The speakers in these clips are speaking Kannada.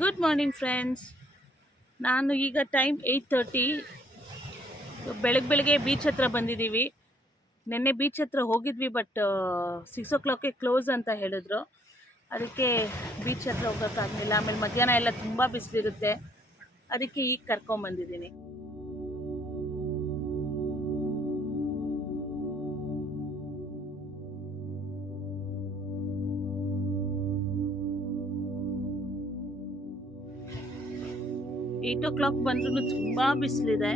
Good morning friends. ನಾನು ಈಗ ಟೈಮ್ 8:30. ಬೆಳಗ್ಗೆ ಬೀಚ್ ಹತ್ರ ಬಂದಿದ್ದೀವಿ. ನಿನ್ನೆ ಬೀಚ್ ಹತ್ರ ಹೋಗಿದ್ವಿ, ಬಟ್ 6 o'clock ಕ್ಲೋಸ್ ಅಂತ ಹೇಳಿದ್ರು. ಅದಕ್ಕೆ ಬೀಚ್ ಹತ್ರ ಹೋಗೋಕ್ಕಾಗಲಿಲ್ಲ. ಆಮೇಲೆ ಮಧ್ಯಾಹ್ನ ಎಲ್ಲ ತುಂಬ ಬಿಸಿಲಿರುತ್ತೆ, ಅದಕ್ಕೆ ಈಗ ಕರ್ಕೊಂಬಂದಿದ್ದೀನಿ. ಏಯ್ಟ್ ಓ ಕ್ಲಾಕ್ ಬಂದ್ರೂ ತುಂಬ ಬಿಸಿಲಿದೆ.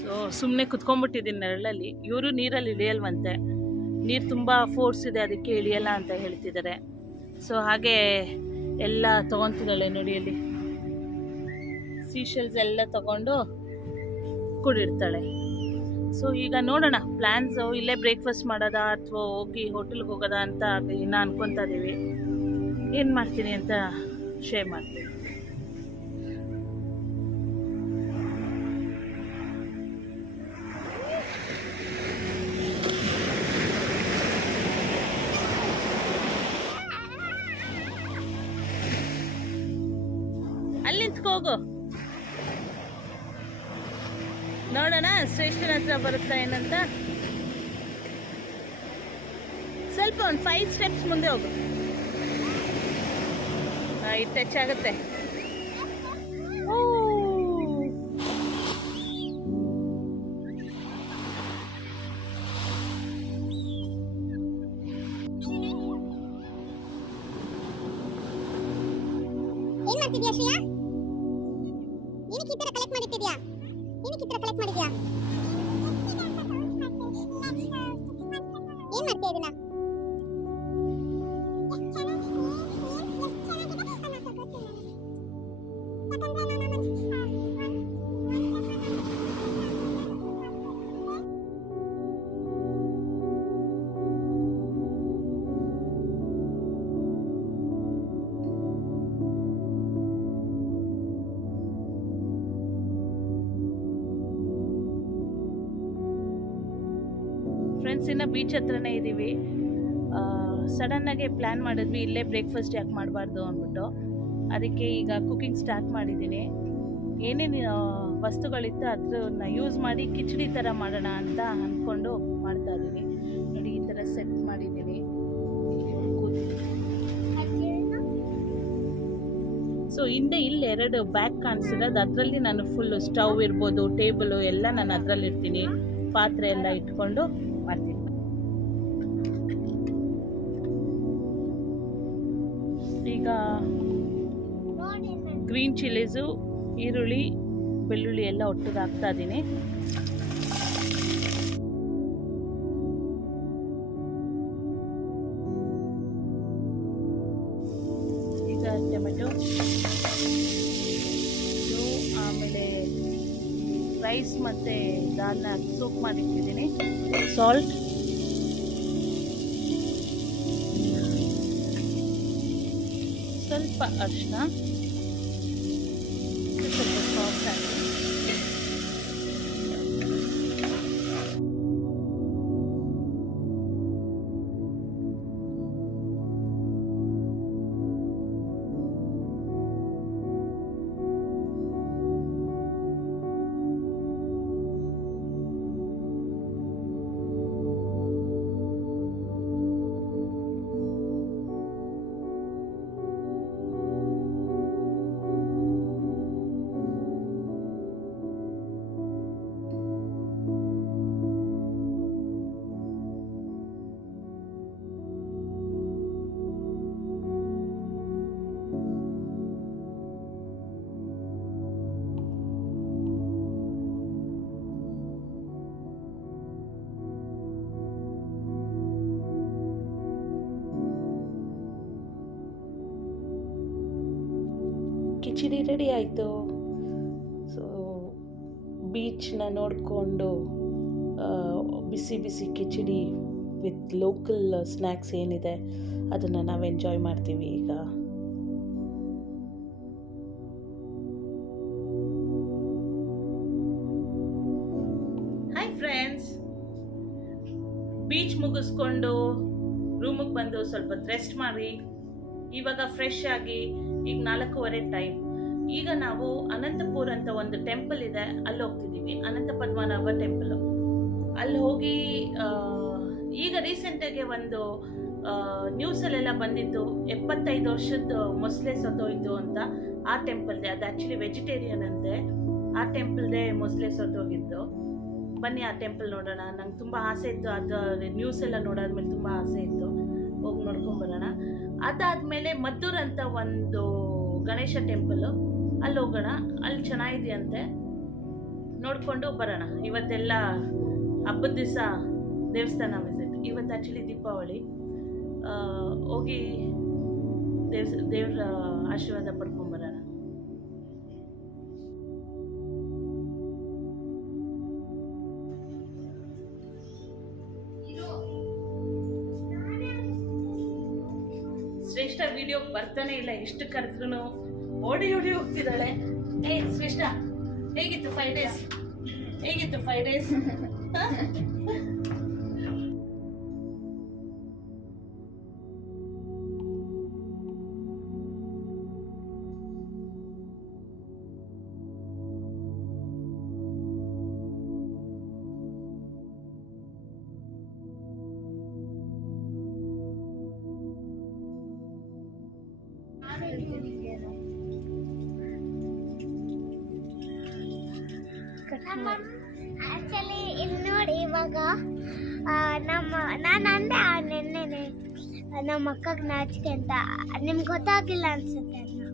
ಸೊ ಸುಮ್ಮನೆ ಕುತ್ಕೊಂಡ್ಬಿಟ್ಟಿದ್ದೀನಿ ನೆರಳಲ್ಲಿ. ಇವರು ನೀರಲ್ಲಿ ಇಳಿಯಲ್ವಂತೆ, ನೀರು ತುಂಬ ಫೋರ್ಸ್ ಇದೆ, ಅದಕ್ಕೆ ಇಳಿಯಲ್ಲ ಅಂತ ಹೇಳ್ತಿದ್ದಾರೆ. ಸೊ ಹಾಗೆ ಎಲ್ಲ ತೊಗೊತಿದ್ದಾಳೆ ನೋಡಿ, ಅಲ್ಲಿ ಸೀಶೆಲ್ಸ್ ಎಲ್ಲ ತಗೊಂಡು ಕೂಡಿರ್ತಾಳೆ. ಸೊ ಈಗ ನೋಡೋಣ ಪ್ಲ್ಯಾನ್ಸು, ಇಲ್ಲೇ ಬ್ರೇಕ್ಫಾಸ್ಟ್ ಮಾಡೋದಾ ಅಥವಾ ಹೋಗಿ ಹೋಟೆಲ್ಗೆ ಹೋಗೋದಾ ಅಂತ ಇನ್ನೂ ಅನ್ಕೊತಾ ಇದ್ದೀವಿ. ಏನು ಮಾಡ್ತೀನಿ ಅಂತ ಶೇರ್ ಮಾಡ್ತೀನಿ. ಅಲ್ಲಿ ನಿಂತ್ಕೋಗು, ನೋಡೋಣ ಶ್ರೇಷ್ಠನ ಹತ್ರ ಬರುತ್ತಾ ಏನಂತ. ಸ್ವಲ್ಪ ಒಂದು 5 steps ಮುಂದೆ ಹೋಗು, ಇದು ಟಚ್ ಆಗುತ್ತೆ. ಏನ್ ಮಾಡ್ತಿದ್ಯಾ ಶ್ರೇಯಾ? ಏನಕ್ಕೆ ಈ ತರ ಕಲೆಕ್ಟ್ ಮಾಡಿಟ್ಟಿದ್ಯಾ? ಏನಕ್ಕೆ ಈ ತರ ಕಲೆಕ್ಟ್ ಮಾಡಿದ್ಯಾ? ಏನ್ ಮಾಡ್ತೀಯ ಇದನ್ನ? ಫ್ರೆಂಡ್ಸ್, ಇನ್ನು ಬೀಚ್ ಹತ್ರನೇ ಇದ್ದೀವಿ. ಸಡನ್ನಾಗೆ ಪ್ಲ್ಯಾನ್ ಮಾಡಿದ್ವಿ, ಇಲ್ಲೇ ಬ್ರೇಕ್ಫಾಸ್ಟ್ ಯಾಕೆ ಮಾಡಬಾರ್ದು ಅಂದ್ಬಿಟ್ಟು. ಅದಕ್ಕೆ ಈಗ ಕುಕ್ಕಿಂಗ್ ಸ್ಟಾರ್ಟ್ ಮಾಡಿದ್ದೀನಿ. ಏನೇನು ವಸ್ತುಗಳಿತ್ತು ಅದನ್ನ ಯೂಸ್ ಮಾಡಿ ಕಿಚಡಿ ಥರ ಮಾಡೋಣ ಅಂತ ಅಂದ್ಕೊಂಡು ಮಾಡ್ತಾ ಇದ್ದೀನಿ. ನೋಡಿ, ಈ ಥರ ಸೆಟ್ ಮಾಡಿದ್ದೀನಿ. ಸೊ ಹಿಂದೆ ಇಲ್ಲಿ 2 ಬ್ಯಾಗ್ ಕಾಣಿಸಿರೋದು, ಅದರಲ್ಲಿ ನಾನು ಫುಲ್ಲು ಸ್ಟವ್ ಇರ್ಬೋದು, ಟೇಬಲು ಎಲ್ಲ ನಾನು ಅದರಲ್ಲಿ ಇರ್ತೀನಿ. ಪಾತ್ರೆ ಎಲ್ಲ ಇಟ್ಕೊಂಡು ಮಾಡ್ತೀನಿ. ಈಗ ಗ್ರೀನ್ ಚಿಲ್ಲೀಸು, ಈರುಳ್ಳಿ, ಬೆಳ್ಳುಳ್ಳಿ ಎಲ್ಲ ಒಟ್ಟಿಗೆ ಹಾಕ್ತಾ ಇದ್ದೀನಿ. ಈಗ ಟೊಮೆಟೊ, ಆಮೇಲೆ ರೈಸ್ ಮತ್ತು ದಾಲ್ನ ಸೋಕ್ ಮಾಡಿಟ್ಟಿದ್ದೀನಿ. ಸಾಲ್ಟ್, ಸ್ವಲ್ಪ ಅರಿಶಿನ, ಸ್ವಲ್ಪ ಸಾಫ್ಟ್ ಆಗಿ ಕಿಚಡಿ ರೆಡಿ ಆಯಿತು. ಸೊ ಬೀಚ್ನ ನೋಡಿಕೊಂಡು ಬಿಸಿ ಬಿಸಿ ಕಿಚಡಿ ವಿತ್ ಲೋಕಲ್ ಸ್ನ್ಯಾಕ್ಸ್ ಏನಿದೆ ಅದನ್ನು ನಾವು ಎಂಜಾಯ್ ಮಾಡ್ತೀವಿ ಈಗ. ಹಾಯ್ ಫ್ರೆಂಡ್ಸ್, ಬೀಚ್ ಮುಗಿಸ್ಕೊಂಡು ರೂಮಿಗೆ ಬಂದು ಸ್ವಲ್ಪ ರೆಸ್ಟ್ ಮಾಡಿ ಇವಾಗ ಫ್ರೆಶ್ ಆಗಿ ಈಗ 4:15 ಟೈಮ್. ಈಗ ನಾವು ಅನಂತಪುರ್ ಅಂತ ಒಂದು ಟೆಂಪಲ್ ಇದೆ, ಅಲ್ಲಿ ಹೋಗ್ತಿದ್ದೀವಿ. ಅನಂತ ಪದ್ಮನಾಭ ಟೆಂಪಲ್. ಅಲ್ಲಿ ಹೋಗಿ ಈಗ ರೀಸೆಂಟಾಗಿ ಒಂದು ನ್ಯೂಸಲ್ಲೆಲ್ಲ ಬಂದಿತ್ತು, 75 ವರ್ಷದ ಮೊಸಳೆ ಸತ್ತೋಯ್ತು ಅಂತ. ಆ ಟೆಂಪಲ್ದೆ, ಅದು ಆ್ಯಕ್ಚುಲಿ ವೆಜಿಟೇರಿಯನ್ ಅಂತೆ. ಆ ಟೆಂಪಲ್ದೆ ಮೊಸಳೆ ಸತ್ತೋಗಿತ್ತು. ಬನ್ನಿ ಆ ಟೆಂಪಲ್ ನೋಡೋಣ. ನಂಗೆ ತುಂಬ ಆಸೆ ಇತ್ತು, ಅದು ನ್ಯೂಸ್ ಎಲ್ಲ ನೋಡಾದ್ಮೇಲೆ ತುಂಬ ಆಸೆ ಇತ್ತು, ಹೋಗಿ ನೋಡ್ಕೊಂಬರೋಣ. ಅದಾದಮೇಲೆ ಮದ್ದೂರ್ ಅಂತ ಒಂದು ಗಣೇಶ ಟೆಂಪಲ್, ಅಲ್ಲಿ ಹೋಗೋಣ. ಅಲ್ಲಿ ಚೆನ್ನಾಗಿದೆಯಂತೆ, ನೋಡಿಕೊಂಡು ಬರೋಣ. ಇವತ್ತೆಲ್ಲ ಹಬ್ಬದ ದಿವಸ ದೇವಸ್ಥಾನ ವಿಸಿಟ್. ಇವತ್ತು ಆ್ಯಕ್ಚುಲಿ ದೀಪಾವಳಿ. ಹೋಗಿ ದೇವ್ರ ಆಶೀರ್ವಾದ ಪಡ್ಕೊಂಬರೋಣ. ಶ್ರೇಷ್ಠ ವಿಡಿಯೋ ಬರ್ತಾನೆ ಇಲ್ಲ, ಎಷ್ಟು ಕರೆದ್ರೂ ಓಡಿ ಹೋಗ್ತಿದ್ದಾಳೆ. ಶ್ರೇಷ್ಠ, ಹೇಗಿತ್ತು 5 days? ಹೇಗಿತ್ತು 5 days? ಆಕ್ಚುಲಿ ಇಲ್ಲಿ ನೋಡಿ, ಇವಾಗ ನಾನು ಅಂದೆ ನೆನ್ನೆನೆ ನಮ್ಮ ಅಕ್ಕಗೆ ನಾಚಿಕೆ ಅಂತ. ನಿಮ್ಗೆ ಗೊತ್ತಾಗಿಲ್ಲ ಅನ್ಸುತ್ತೆ ಅದನ್ನ.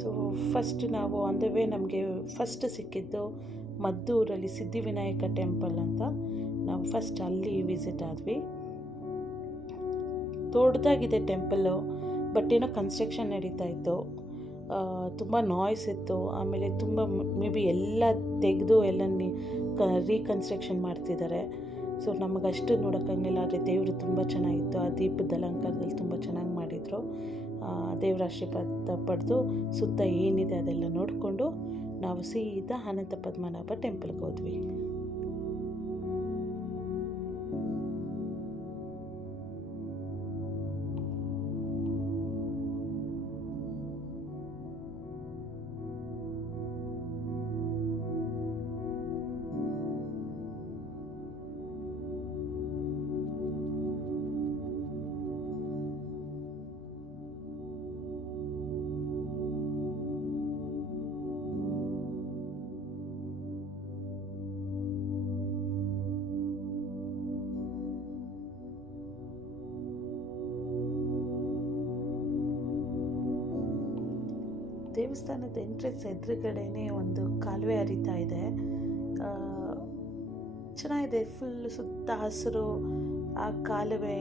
ಸೊ ಫಸ್ಟ್ ನಾವು ಆನ್ ದ ವೇ ನಮಗೆ ಫಸ್ಟ್ ಸಿಕ್ಕಿದ್ದು ಮದ್ದೂರಲ್ಲಿ ಸಿದ್ಧಿವಿನಾಯಕ ಟೆಂಪಲ್ ಅಂತ. ನಾವು ಫಸ್ಟ್ ಅಲ್ಲಿ ವಿಸಿಟ್ ಆದ್ವಿ. ದೊಡ್ಡದಾಗಿದೆ ಟೆಂಪಲ್ಲು, ಬಟ್ ಏನೋ ಕನ್ಸ್ಟ್ರಕ್ಷನ್ ನಡೀತಾ ಇತ್ತು, ತುಂಬ ನಾಯ್ಸ್ ಇತ್ತು. ಆಮೇಲೆ ತುಂಬ ಮೇ ಬಿ ಎಲ್ಲ ತೆಗೆದು ಎಲ್ಲ ರೀಕನ್ಸ್ಟ್ರಕ್ಷನ್ ಮಾಡ್ತಿದ್ದಾರೆ. ಸೊ ನಮಗಷ್ಟು ನೋಡೋಕ್ಕಾಗಲಿಲ್ಲ. ಆದರೆ ದೇವರು ತುಂಬ ಚೆನ್ನಾಗಿತ್ತು. ಆ ದೀಪದ ಅಲಂಕಾರದಲ್ಲಿ ತುಂಬ ಚೆನ್ನಾಗಿ ಮಾಡಿದರು. ದೇವರ ಆಶೀರ್ವಾದ ಪಡೆದು ಸುತ್ತ ಏನಿದೆ ಅದೆಲ್ಲ ನೋಡಿಕೊಂಡು ನಾವು ಸೀದಾ ಅನಂತ ಪದ್ಮನಾಭ ಟೆಂಪಲ್ಗೆ ಹೋದ್ವಿ. ದೇವಸ್ಥಾನದ ಎಂಟ್ರೆನ್ಸ್ ಎದುರುಗಡೆನೇ ಒಂದು ಕಾಲುವೆ ಹರಿತಾ ಇದೆ. ಚೆನ್ನಾಗಿದೆ, ಫುಲ್ ಸುತ್ತ ಹಸಿರು ಆ ಕಾಲುವೆ.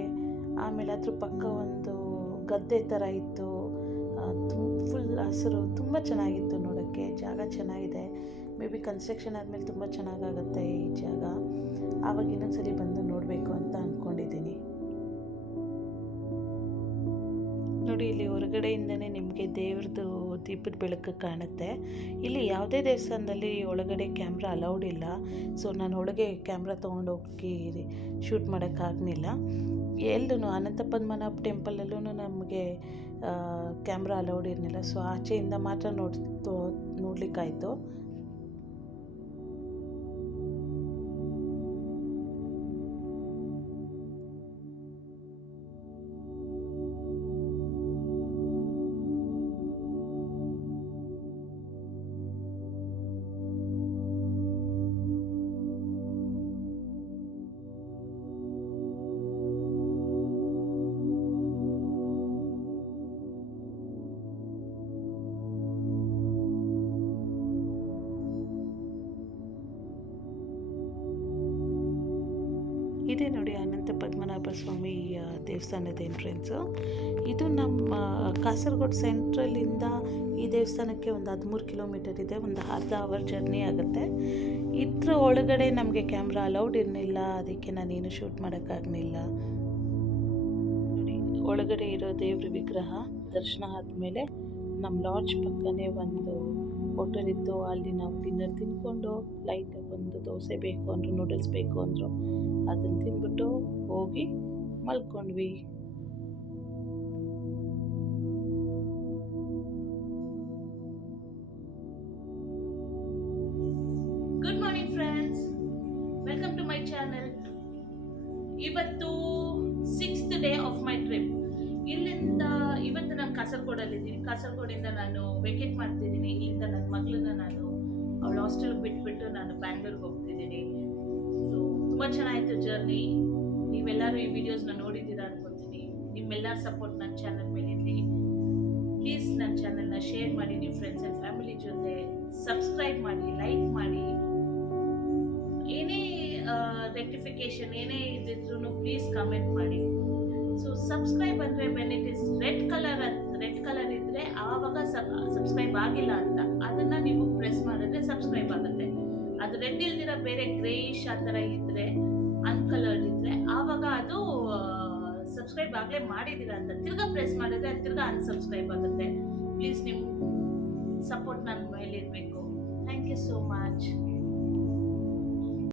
ಆಮೇಲೆ ಅದ್ರ ಪಕ್ಕ ಒಂದು ಗದ್ದೆ ಥರ ಇತ್ತು, ಫುಲ್ ಹಸಿರು, ತುಂಬ ಚೆನ್ನಾಗಿತ್ತು ನೋಡೋಕ್ಕೆ. ಜಾಗ ಚೆನ್ನಾಗಿದೆ. ಮೇ ಬಿ ಕನ್ಸ್ಟ್ರಕ್ಷನ್ ಆದಮೇಲೆ ತುಂಬ ಚೆನ್ನಾಗಾಗುತ್ತೆ ಈ ಜಾಗ. ಆವಾಗ ಇನ್ನೊಂದ್ಸಲಿ ಬಂದು ನೋಡಬೇಕು ಅಂತ ಅಂದ್ಕೊಂಡಿದ್ದೀನಿ. ನೋಡಿ, ಇಲ್ಲಿ ಹೊರಗಡೆಯಿಂದನೇ ನಿಮಗೆ ದೇವ್ರದ್ದು ದೀಪದ ಬೆಳಕು ಕಾಣುತ್ತೆ. ಇಲ್ಲಿ ಯಾವುದೇ ದೇವಸ್ಥಾನದಲ್ಲಿ ಒಳಗಡೆ ಕ್ಯಾಮ್ರಾ ಅಲೌಡ್ ಇಲ್ಲ. ಸೊ ನಾನು ಒಳಗೆ ಕ್ಯಾಮ್ರಾ ತೊಗೊಂಡೋಗಿ ಶೂಟ್ ಮಾಡೋಕ್ಕಾಗಲಿಲ್ಲ. ಎಲ್ಲೂ ಅನಂತ ಪದ್ಮನಾಭ ಟೆಂಪಲಲ್ಲೂ ನಮಗೆ ಕ್ಯಾಮ್ರಾ ಅಲೌಡ್ ಇರಲಿಲ್ಲ. ಸೊ ಆಚೆಯಿಂದ ಮಾತ್ರ ನೋಡಲಿಕ್ಕಾಯಿತು. ಇದೇ ನೋಡಿ ಅನಂತ ಪದ್ಮನಾಭ ಸ್ವಾಮಿ ದೇವಸ್ಥಾನದ ಎಂಟ್ರೆನ್ಸು. ಇದು ನಮ್ಮ ಕಾಸರಗೋಡು ಸೆಂಟ್ರಲಿಂದ ಈ ದೇವಸ್ಥಾನಕ್ಕೆ ಒಂದು 13 ಕಿಲೋಮೀಟರ್ ಇದೆ. ಒಂದು ಅರ್ಧ ಅವರ್ ಜರ್ನಿ ಆಗುತ್ತೆ. ಇದ್ರ ಒಳಗಡೆ ನಮಗೆ ಕ್ಯಾಮ್ರಾ ಅಲೌಡ್ ಇರಲಿಲ್ಲ, ಅದಕ್ಕೆ ನಾನೇನು ಶೂಟ್ ಮಾಡೋಕ್ಕಾಗಲಿಲ್ಲ. ನೋಡಿ, ಒಳಗಡೆ ಇರೋ ದೇವ್ರ ವಿಗ್ರಹ ದರ್ಶನ ಆದಮೇಲೆ ನಮ್ಮ ಲಾಡ್ಜ್ ಪಕ್ಕನೇ ಒಂದು ಹೋಟೆಲ್ ಇತ್ತು. ಅಲ್ಲಿ ನಾವು ಡಿನ್ನರ್ ತಿಂದ್ಕೊಂಡು ಲೈಟಾಗಿ ಒಂದು ದೋಸೆ ಬೇಕು ಅಂದರು, ನೂಡಲ್ಸ್ ಬೇಕು ಅಂದರು, ಅದನ್ನು ತಿಂದ್ಬಿಟ್ಟು ಹೋಗಿ ಮಲ್ಕೊಂಡ್ವಿ. Welcome to my channel. ಇವತ್ತು 6th day of my trip. ಇಲ್ಲಿಂದ ಇವತ್ತು ನಾನು ಕಾಸರಗೋಡಲ್ಲಿದ್ದೀನಿ. ಕಾಸರಗೋಡಿಂದ ನಾನು ವೇಕೇಟ್ ಮಾಡ್ತಿದ್ದೀನಿ. ಇಲ್ಲಿಂದ ನನ್ನ ಮಗಳನ್ನ ನಾನು ಅವಳ ಹಾಸ್ಟೆಲ್ಗೆ ಬಿಟ್ಬಿಟ್ಟು ನಾನು ಬ್ಯಾಂಗ್ಳೂರ್ಗೆ ಹೋಗ್ತಿದ್ದೀನಿ. ಸೊ ತುಂಬ ಚೆನ್ನಾಗಿತ್ತು ಜರ್ನಿ. ನೀವೆಲ್ಲರೂ ಈ ವಿಡಿಯೋಸ್ನ ನೋಡಿದ್ದೀರಾ ಅನ್ಕೊತೀನಿ. ನಿಮ್ಮೆಲ್ಲರ ಸಪೋರ್ಟ್ ನನ್ನ ಚಾನಲ್ ಮೇಲೆ ಇರಲಿ. ಪ್ಲೀಸ್ ನನ್ನ ಚಾನಲ್ನ ಶೇರ್ ಮಾಡಿ ನಿಮ್ಮ ಫ್ರೆಂಡ್ಸ್ ಆ್ಯಂಡ್ ಫ್ಯಾಮಿಲಿ ಜೊತೆ. ಸಬ್ಸ್ಕ್ರೈಬ್ ಮಾಡಿ, ಲೈಕ್ ಮಾಡಿ. ಏನೇ ರೆಕ್ಟಿಫಿಕೇಶನ್ ಏನೇ ಇದ್ದಿದ್ರು ಪ್ಲೀಸ್ ಕಮೆಂಟ್ ಮಾಡಿ. ಸೊ ಸಬ್ಸ್ಕ್ರೈಬ್ ಅಂದರೆ when it is red colour ಇದ್ದರೆ ಆವಾಗ ಸಬ್ಸ್ಕ್ರೈಬ್ ಆಗಿಲ್ಲ ಅಂತ ಅದನ್ನು ನೀವು ಪ್ರೆಸ್ ಮಾಡಿದ್ರೆ ಸಬ್ಸ್ಕ್ರೈಬ್ ಆಗುತ್ತೆ. ಅದು ರೆಡ್ ಇಲ್ದಿರ ಬೇರೆ ಗ್ರೇಯಿಶ್ ಆ ಥರ ಇದ್ದರೆ ಅನ್ಕಲರ್ಡ್ ಇದ್ದರೆ ಆವಾಗ ಅದು ಸಬ್ಸ್ಕ್ರೈಬ್ ಆಗಲೇ ಮಾಡಿದ್ದೀರಾ ಅಂತ ತಿರ್ಗಾ ಪ್ರೆಸ್ ಮಾಡಿದ್ರೆ ತಿರ್ಗಾ ಅನ್ಸಬ್ಸ್ಕ್ರೈಬ್ ಆಗುತ್ತೆ. ಪ್ಲೀಸ್ ನಿಮ್ಮ ಸಪೋರ್ಟ್ ನನ್ನ ಮೇಲೆ ಇರಬೇಕು. Thank you so much.